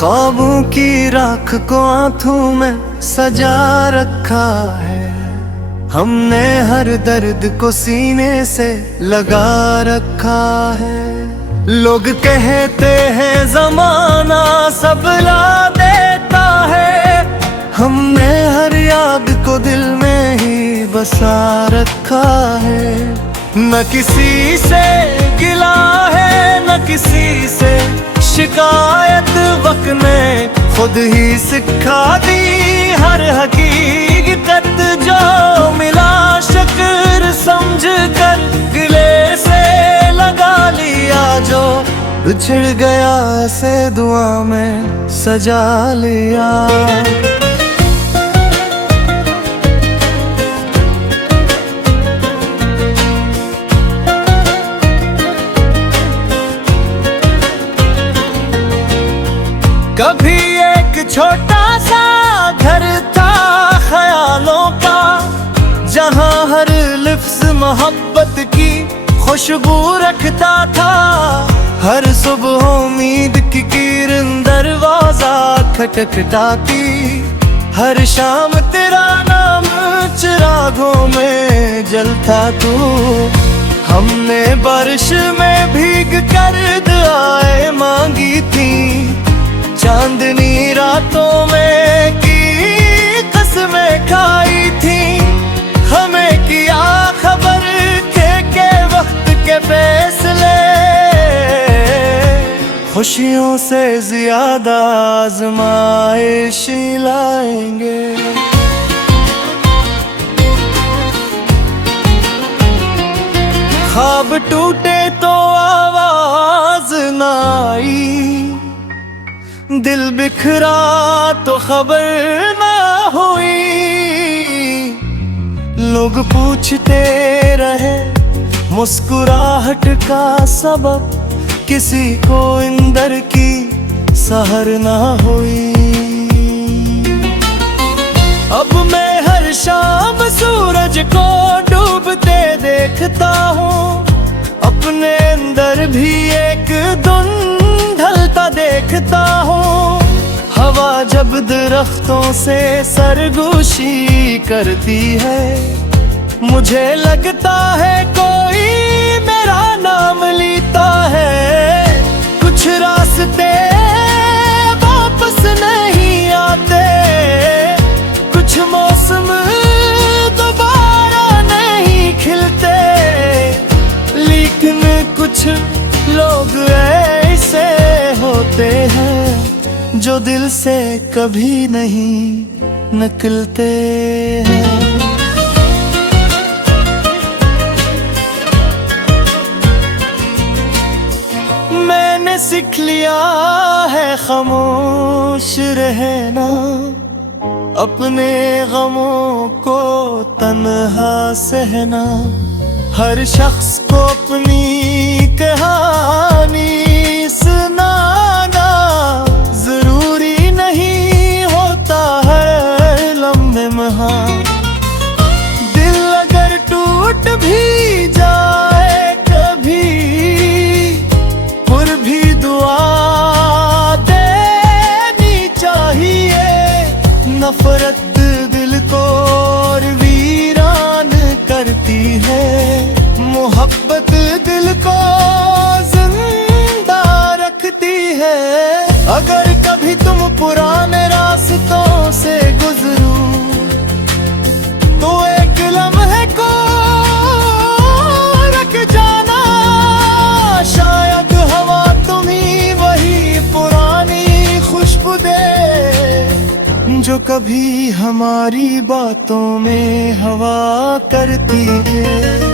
ख्वाबों की राख को हाथों में सजा रखा है, हमने हर दर्द को सीने से लगा रखा है। लोग कहते हैं जमाना सब ला देता है, हमने हर याद को दिल में ही बसा रखा है। न किसी से गिला है न किसी से शिकायत, वक्त ने खुद ही सिखा दी हर हकीकत। जो मिला शुक्र समझ कर गिले से लगा लिया, जो बिछड़ गया से दुआ में सजा लिया। कभी एक छोटा सा घर था ख्यालों का, जहां हर लफ्ज़ मोहब्बत की खुशबू रखता था। हर सुबह उम्मीद की किरण दरवाजा खटखटाती, हर शाम तेरा नाम चिरागों में जलता तू। हमने बारिश में भीग कर दुआएं मांगी थी, चांदनी रातों में की कसमें खाई थी। हमें किया खबर के वक्त के फैसले, खुशियों से ज्यादा आज़माइश लाएंगे। ख्वाब टूटे तो आवाज ना आई, दिल बिखरा तो खबर ना हुई। लोग पूछते रहे मुस्कुराहट का सबब, किसी को इंदर की सहर ना हुई। अब मैं हर शाम सूरज को डूबते देखता हूँ, अपने अंदर भी एक ढलता देखता हूँ। हवा जब दरख्तों से सरगोशी करती है, मुझे लगता है कोई मेरा नाम लेता है। कुछ रास्ते वापस नहीं आते, कुछ मौसम दोबारा नहीं खिलते, लेकिन कुछ लोग ऐसे होते हैं जो दिल से कभी नहीं निकलते हैं। मैंने सीख लिया है खामोश रहना, अपने गमों को तन्हा सहना। हर शख्स को अपनी कहानी सुनाना जरूरी नहीं होता है लम्हे महा। दिल अगर टूट भी जाए कभी, फिर भी दुआ देनी चाहिए। नफरत दिल को और वीरान करती है, मोहब्बत दिल को जिंदा रखती है। अगर कभी तुम पुराने रास्तों से गुजरो, तो एक लम्हे को रख जाना। शायद हवा तुम्ही वही पुरानी खुशबू दे, जो कभी हमारी बातों में हवा करती है।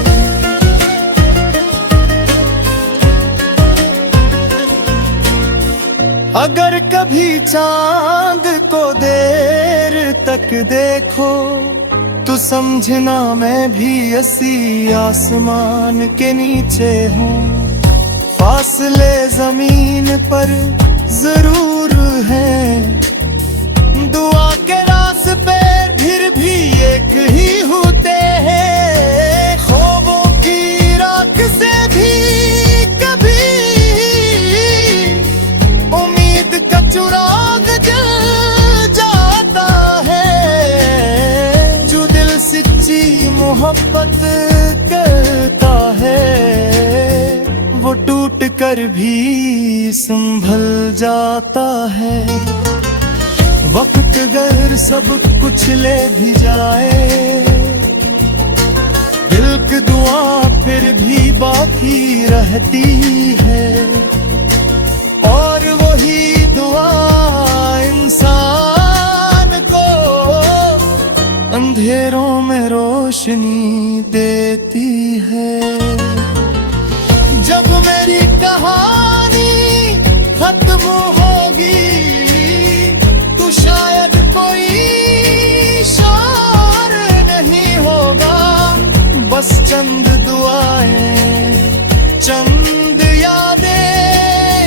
अगर कभी चांद को देर तक देखो, तो समझना मैं भी इसी आसमान के नीचे हूँ। फासले जमीन पर जरूर हैं, दुआ के रास्ते फिर भी एक ही होते हैं। ख्वाबों की राख से भी कभी उम्मीद का चुरा मोहब्बत करता है वो टूट कर भी संभल जाता है। वक्त अगर सब कुछ ले भी जाए, दिल की दुआ फिर भी बाकी रहती है। और वही दुआ इंसान को अंधेरों में रोशनी देती है। जब मेरी कहानी खत्म होगी तो शायद कोई शार नहीं होगा, बस चंद दुआएं, चंद यादें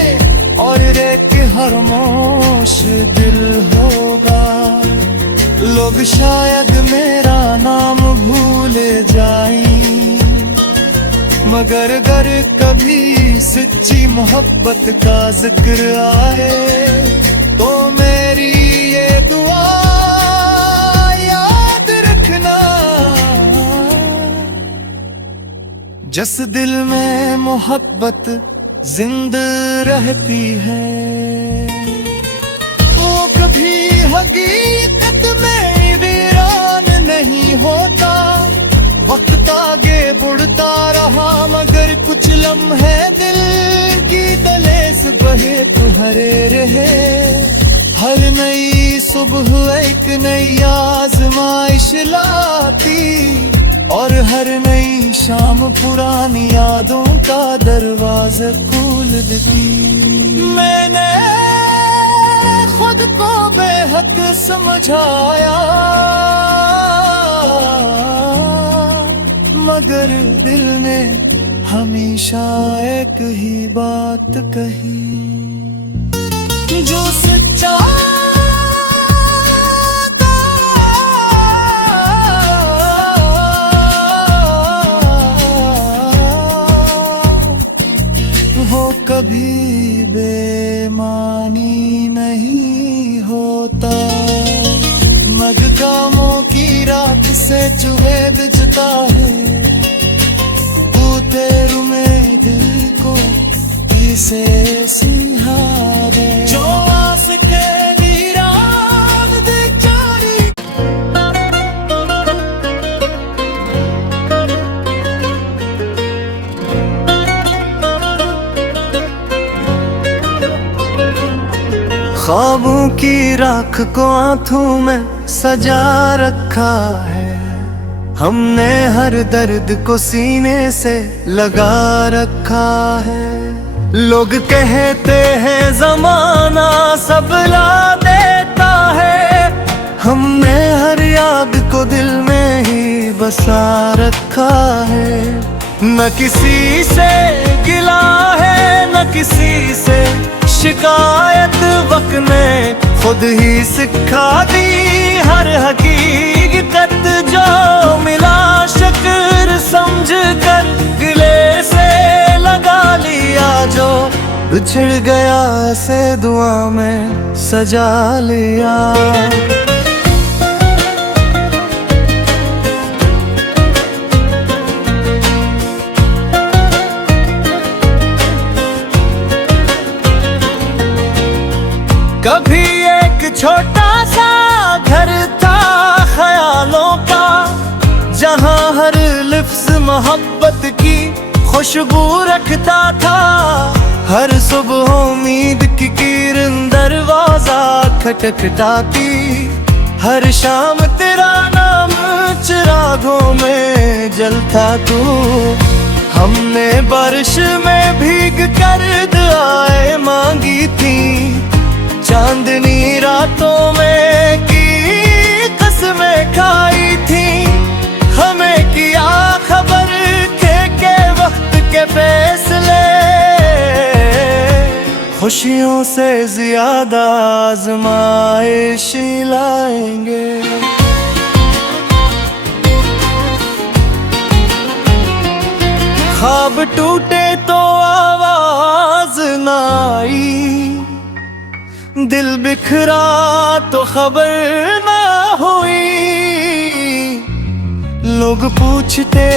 और एक खामोश दिल होगा। लोग शायद मेरा नाम भूल जाएं, मगर अगर कभी सच्ची मोहब्बत का जिक्र आए तो मेरी ये दुआ याद रखना। जिस दिल में मोहब्बत जिंदा रहती है वो कभी हकीकत में वीरान नहीं होता। वक्त आगे बढ़ता रहा मगर कुछ लम्हे दिल की दहलीज बहे तो हरे रहे। हर नई सुबह एक नई आजमाइश लाती और हर नई शाम पुरानी यादों का दरवाजा खोल देती। मैंने खुद को बेहद समझाया मगर दिल ने हमेशा एक ही बात कही, जो सच्चा वो कभी बेमानी नहीं होता। मगदामों की रात से चुहे बिजता है, तू तेरू में दिल को किसे सिहारे। जो आस के वीरान बेचारी ख्वाबों की राख को आंखों में सजा रखा है। हमने हर दर्द को सीने से लगा रखा है। लोग कहते हैं जमाना सब ला देता है, हमने हर याद को दिल में ही बसा रखा है। न किसी से गिला है न किसी से शिकायत, वक्त ने खुद ही सिखा दी हर हकीकत। जो मिला शुक्र समझ कर गिले से लगा लिया, जो बिछड़ गया से दुआ में सजा लिया। कभी एक छोटा सा घर था ख्यालों का, जहां हर लफ्ज़ मोहब्बत की खुशबू रखता था। हर सुबह उम्मीद की किरण दरवाजा खटखटाती, हर शाम तेरा नाम चिरागों में जलता तू। हमने बारिश में भीग कर दुआएं मांगी थी, चांदनी रातों में की कसमें खाई थी। हमें किया खबर के वक्त के फैसले, खुशियों से ज्यादा आजमाइश लाएंगे। ख्वाब टूटे तो आवाज न आई, दिल बिखरा तो खबर ना हुई। लोग पूछते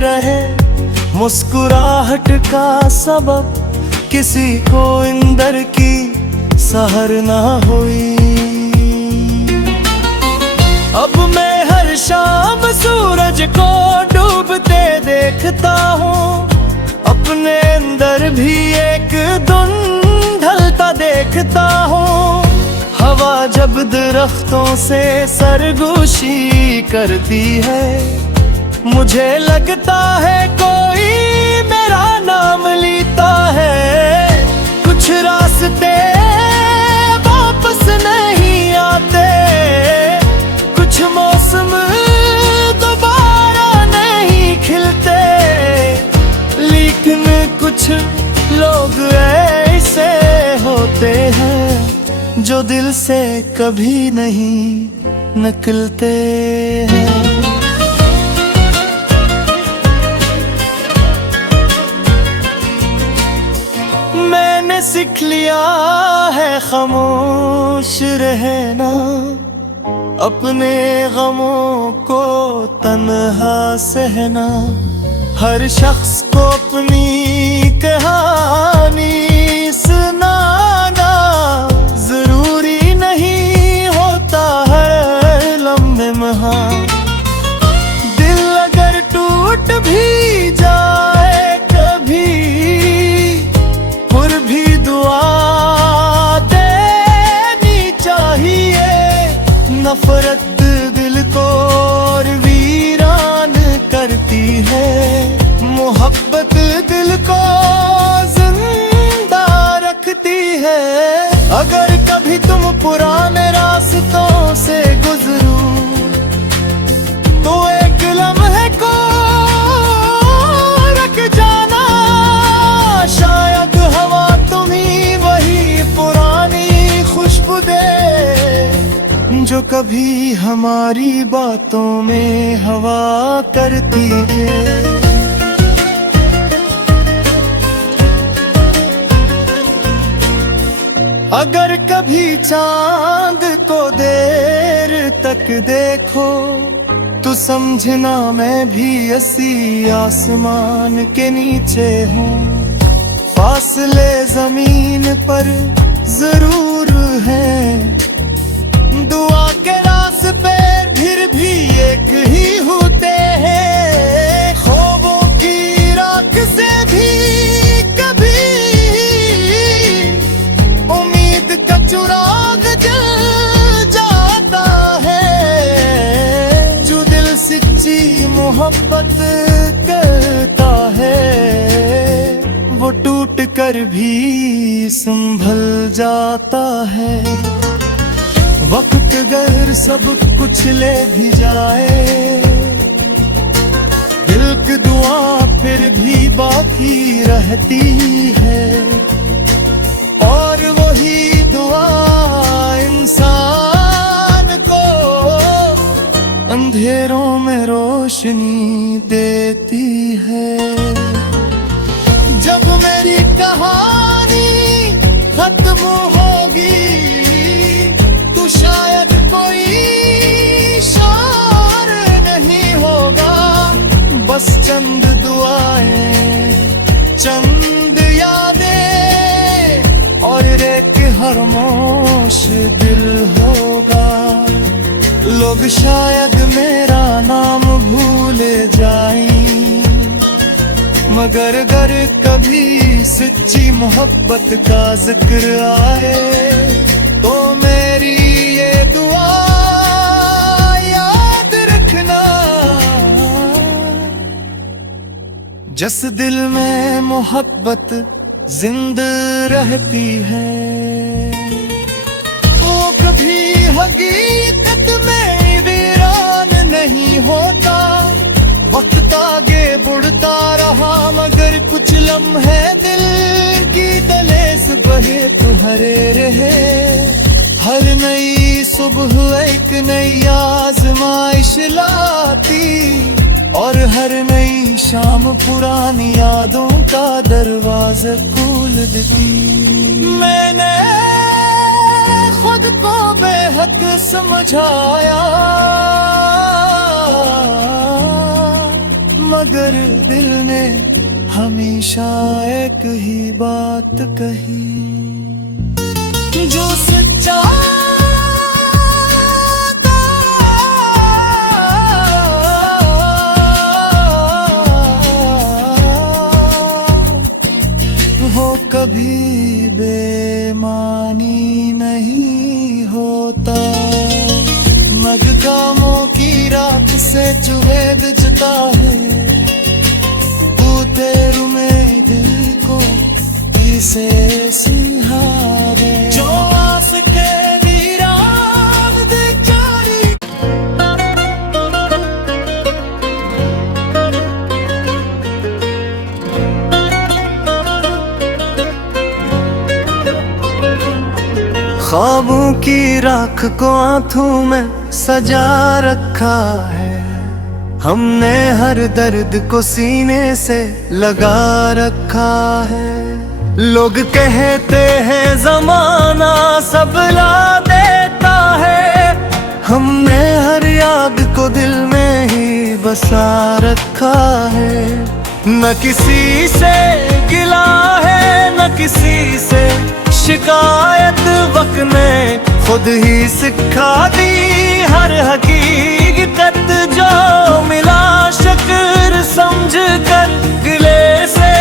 रहे मुस्कुराहट का सबब, किसी को इंदर की सहर ना हुई। अब मैं हर शाम सूरज को डूबते देखता हूँ, अपने अंदर भी एक धुंध ढलता देखता हूँ। हवा जब दरख्तों से सरगोशी करती है, मुझे लगता है कोई मेरा नाम लेता है। कुछ रास्ते वापस नहीं आते, कुछ मौसम दोबारा नहीं खिलते, लेकिन कुछ लोग ऐसे होते हैं जो दिल से कभी नहीं निकलते हैं। मैंने सीख लिया है खामोश रहना, अपने गमों को तन्हा सहना। हर शख्स को अपनी कहानी सुनाना जरूरी नहीं होता हर लम्हे में। दिल अगर टूट भी जाए कभी, फिर भी दुआ देनी चाहिए। नफरत दिल को और वीरान करती है, मोहब्बत दिल को जिंदा रखती है। अगर कभी तुम पुराने रास्तों से गुजरो तो एक लम्हे को रख जाना, शायद हवा तुम्ही वही पुरानी खुशबू दे जो कभी हमारी बातों में हवा करती है। अगर कभी चांद को देर तक देखो तो समझना मैं भी इसी आसमान के नीचे हूँ। फासले जमीन पर जरूर हैं, दुआ के रास्ते फिर भी एक ही होते हैं। ख्वाबों की राख से भी कभी उम्मीद का चिराग जल जाता है। जो दिल सच्ची मोहब्बत करता है, वो टूट कर भी संभल जाता है। वक्त अगर सब कुछ ले भी जाए, दिल की दुआ फिर भी बाकी रहती है। और वही दुआ इंसान को अंधेरों में रोशनी देती है। जब मेरी कहानी खत्म होगी तो शायद कोई शार नहीं होगा, बस चंद दुआएं, चंद यादें और एक खामोश दिल होगा। लोग शायद मेरा नाम भूल जाएं, मगर अगर कभी सच्ची मोहब्बत का जिक्र आए तो मेरी ये दुआ याद रखना। जिस दिल में मोहब्बत जिंदा रहती है, वो कभी हकीकत में वीरान नहीं होता। वक्त आगे बढ़ता रहा मगर कुछ लम्हे दिल की दहलीज बहे तो हरे रहे। हर नई सुबह एक नई आजमाइश लाती और हर नई शाम पुरानी यादों का दरवाजा खोल देती। मैंने खुद को बेहद समझाया, मगर दिल ने हमेशा एक ही बात कही, जो सच्चा हो कभी बेमानी नहीं होता। नगकामों की राख से जुवेद जता है, तू तेरू में दिल को इसे सिहारे, जो आस के वीरान दिखारी। ख्वाबों की राख को आंखों में सजा रखा है, हमने हर दर्द को सीने से लगा रखा है। लोग कहते हैं जमाना सब ला देता है, हमने हर याद को दिल में ही बसा रखा है। न किसी से गिला है न किसी से शिकायत, वक्त ने खुद ही सिखा दी हर हकीकत। जो मिला शुक्र समझ कर गिले से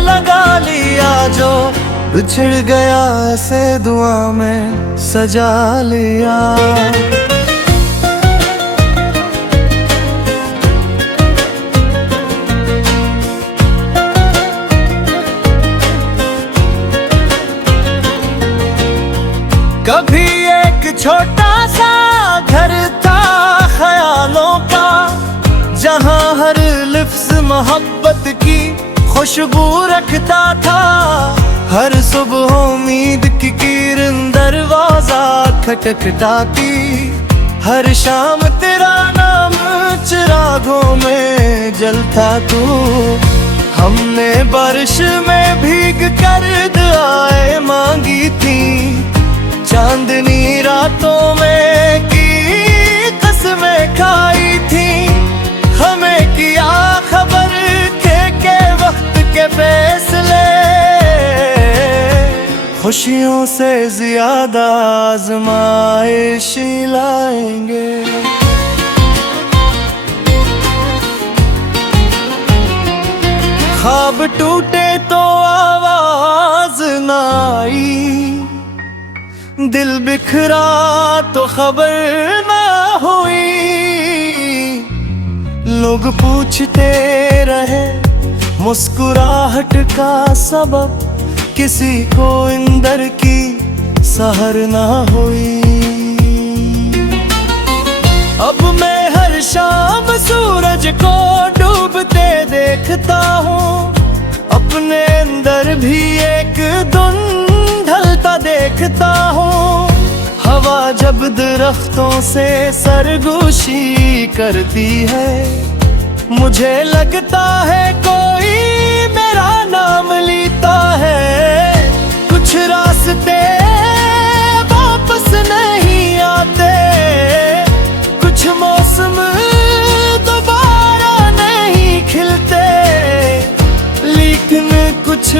लगा लिया, जो बिछड़ गया ऐसे दुआ में सजा लिया। कभी एक छोटा सा घर था ख्यालों का, जहां हर लफ्ज मोहब्बत की खुशबू रखता था। हर सुबह उम्मीद की किरण दरवाजा खटखटाती, हर शाम तेरा नाम चिरागों में जलता तू। हमने बारिश में भीग कर दुआएं मांगी थी, चांदनी रातों में की कसमें खाई थी। हमें किया खबर के वक्त के फैसले, खुशियों से ज्यादा आज़माइश लाएंगे। ख्वाब टूटे तो आवाज ना आई, दिल बिखरा तो खबर ना हुई। लोग पूछते रहे मुस्कुराहट का सबब, किसी को इंदर की सहर ना हुई। अब मैं हर शाम सूरज को डूबते देखता हूँ, अपने अंदर भी एक ढलता देखता हूँ। हवा जब दरख्तों से सरगोशी करती है, मुझे लगता है कोई मेरा नाम लेता है। कुछ रास्ते वापस नहीं आते, कुछ मौसम दोबारा नहीं खिलते, लेकिन कुछ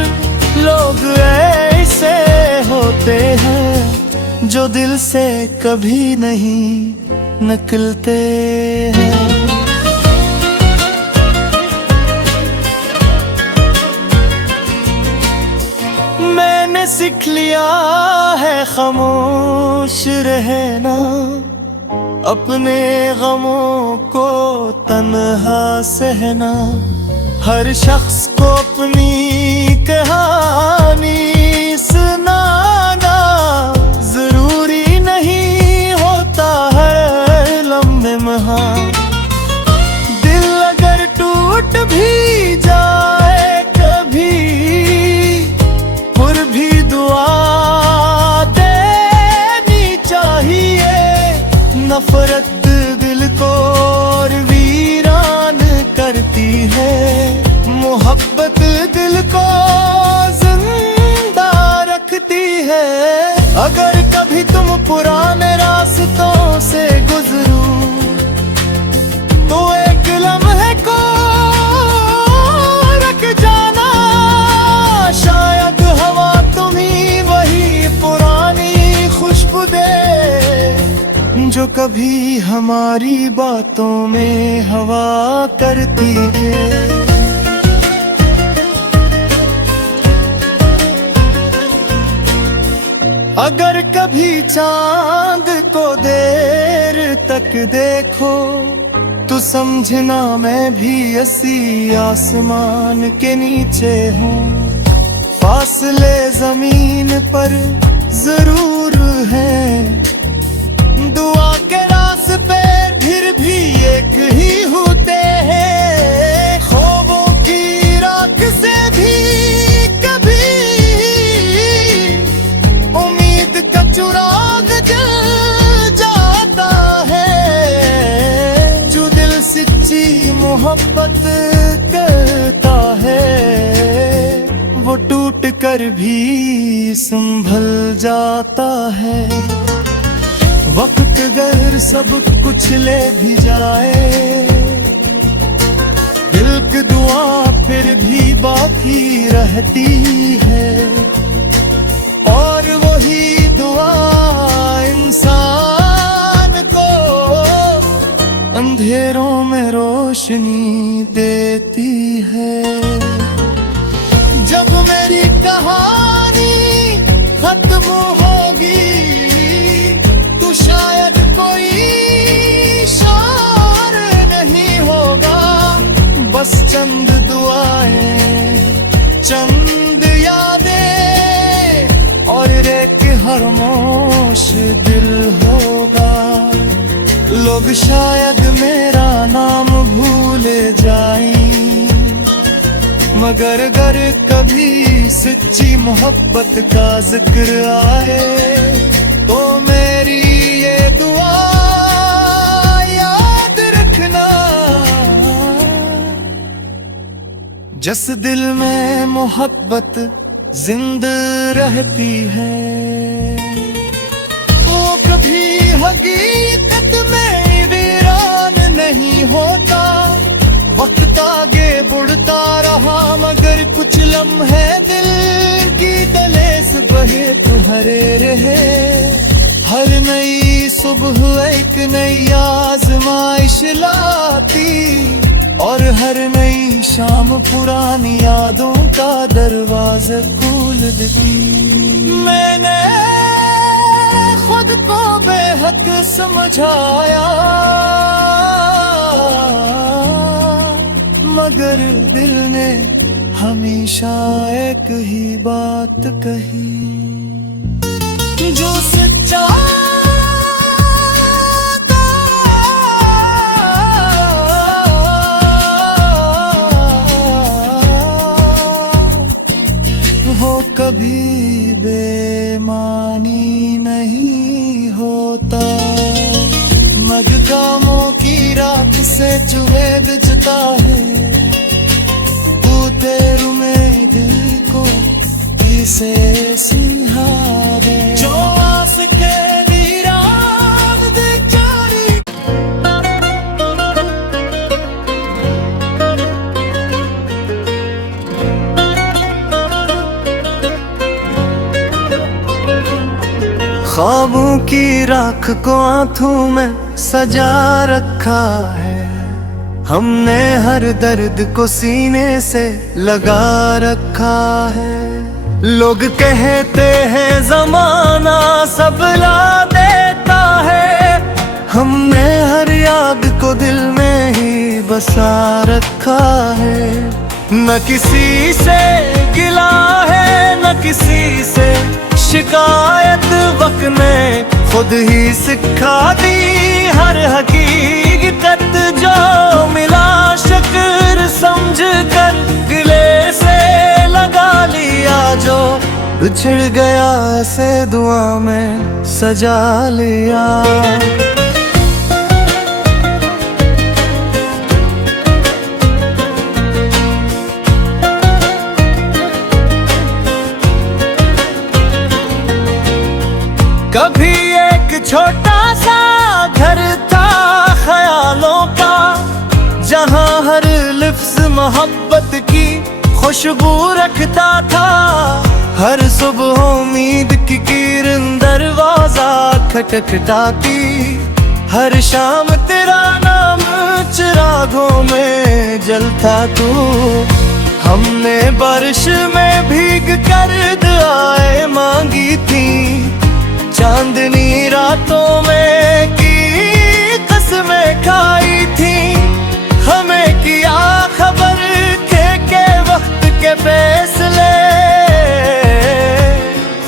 लोग ऐसे होते हैं जो दिल से कभी नहीं निकलते हैं। मैंने सीख लिया है खामोश रहना, अपने गमों को तन्हा सहना। हर शख्स को अपनी कहानी सुनाना जरूरी नहीं होता हर लम्हे में। दिल अगर टूट भी जाए कभी, फिर भी दुआ देनी चाहिए। नफरत दिल को और वीरान करती है, मोहब्बत दिल को जिंदा रखती है। अगर कभी तुम पुराने रास्तों से गुजरो, तो एक लम्हे को कभी हमारी बातों में हवा करती है। अगर कभी चांद को देर तक देखो तो समझना मैं भी ऐसी आसमान के नीचे हूँ। फासले जमीन पर जरूर है, दुआ के रास्ते फिर भी एक ही होते हैं। ख्वाबों की राख से भी कभी उम्मीद का चिराग जल जाता है। जो दिल सच्ची मोहब्बत करता है वो टूट कर भी संभल जाता है। वक्त अगर सब कुछ ले भी जाए, दिल की दुआ फिर भी बाकी रहती है। और वही दुआ इंसान को अंधेरों में रोशनी देती है। जब मेरी कहानी खत्म होगी तो शायद कोई शार नहीं होगा। बस चंद दुआएं, चंद यादें और एक खामोश दिल होगा। लोग शायद मेरा नाम भूल जाएं, मगर अगर कभी सच्ची मोहब्बत का जिक्र आए तो मेरी ये दुआ याद रखना। जिस दिल में मोहब्बत जिंदा रहती है वो कभी हकीकत में वीरान नहीं होता। वक्त आगे बढ़ता रहा मगर कुछ लम्हे दिल की दहलीज बहे तो हरे रहे। हर नई सुबह एक नई आजमाइश लाती और हर नई शाम पुरानी यादों का दरवाजा खोल देती। मैंने खुद को बेहद समझाया मगर दिल ने हमेशा एक ही बात कही, जो सच्चा वो कभी बेमानी नहीं होता। मगकामों की राख से जुवेद जुता है, तू तेरू में दिल को किसे सिंहारे। जो आस के वीरान बेचारी ख्वाबों की राख को आंखों में सजा रखा है। हमने हर दर्द को सीने से लगा रखा है। लोग कहते हैं जमाना सब ला देता है, हमने हर याद को दिल में ही बसा रखा है। न किसी से गिला है न किसी से शिकायत, वक्त ने खुद ही सिखा दी हर हकीकत। जो मिला शुक्र समझ कर गिले से लगा लिया, जो बिछड़ गया से दुआ में सजा लिया। कभी एक छोटा सा घर था ख्यालों का, जहां हर लफ्ज मोहब्बत की खुशबू रखता था। हर सुबह उम्मीद की किरण दरवाजा खटखटाती, हर शाम तेरा नाम चिरागों में जलता तू। हमने बारिश में भीग कर दुआएं मांगी थी, चांदनी रातों में की कसमें खाई थी। हमें किया खबर के वक्त के फैसले,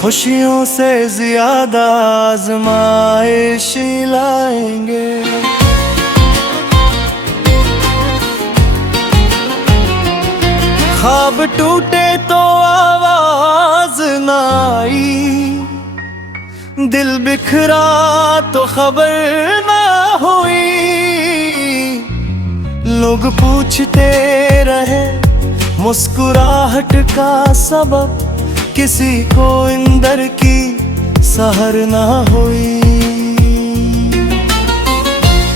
खुशियों से ज्यादा आजमाइश लाएंगे। ख्वाब टूटे तो आवाज ना आई, दिल बिखरा तो खबर ना हुई। लोग पूछते रहे मुस्कुराहट का सबब, किसी को इंदर की सहर ना हुई।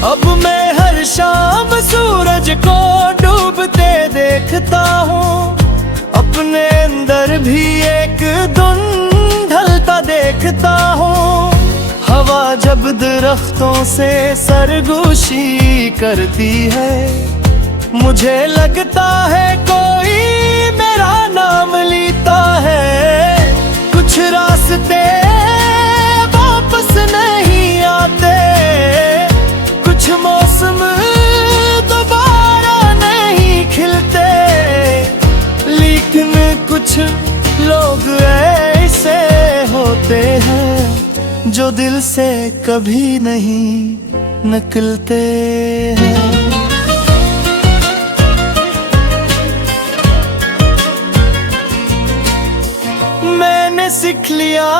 अब मैं हर शाम सूरज को डूबते देखता हूँ, अपने अंदर भी एक धुन ढलता देखता हूँ। हवा जब दरख्तों से सरगोशी करती है, मुझे लगता है कोई मेरा नाम लेता है। कुछ रास्ते वापस नहीं आते, कुछ मौसम दोबारा नहीं खिलते, लेकिन कुछ लोग ऐसे होते हैं जो दिल से कभी नहीं निकलते हैं। मैंने सीख लिया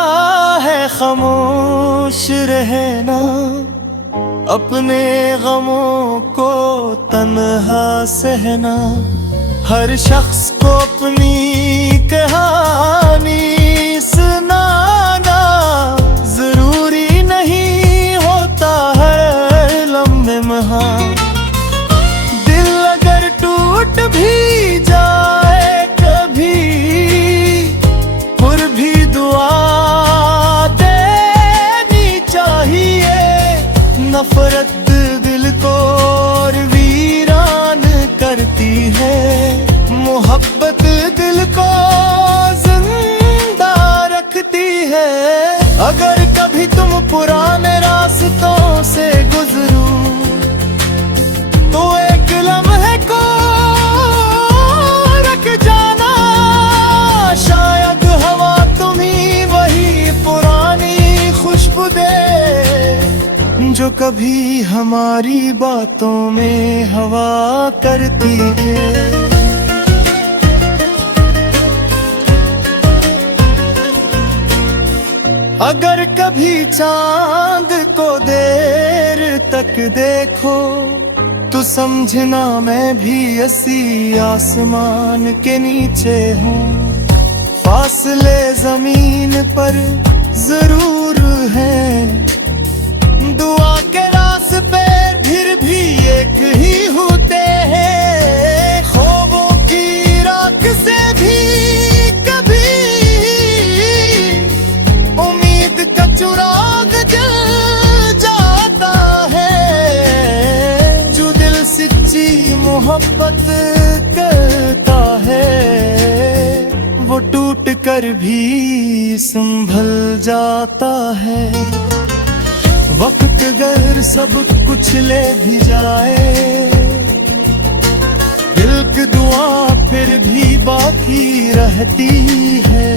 है खामोश रहना, अपने गमों को तन्हा सहना। हर शख्स को अपनी कहानी सुनाना जरूरी नहीं होता हर लम्हे में। दिल अगर टूट भी जाए कभी, फिर भी दुआ देनी चाहिए। नफरत दिल को और वीरान करती है, मोहब्बत दिल को जिंदा रखती है। अगर कभी तुम पुराने रास्तों से गुजरो तो एक लम्हे को रख जाना, शायद हवा तुम्ही वही पुरानी खुशबू दे जो कभी हमारी बातों में हवा करती है। अगर कभी चांद को देर तक देखो तो समझना मैं भी इसी आसमान के नीचे हूँ। फासले जमीन पर जरूर हैं, दुआ के रास्ते फिर भी एक ही होते हैं। ख्वाबों की राख से भी कभी उम्मीद का चिराग जल जाता है। जो दिल सच्ची मोहब्बत करता है, वो टूट कर भी संभल जाता है। वक्त अगर सब कुछ ले भी जाए, दिल की दुआ फिर भी बाकी रहती है।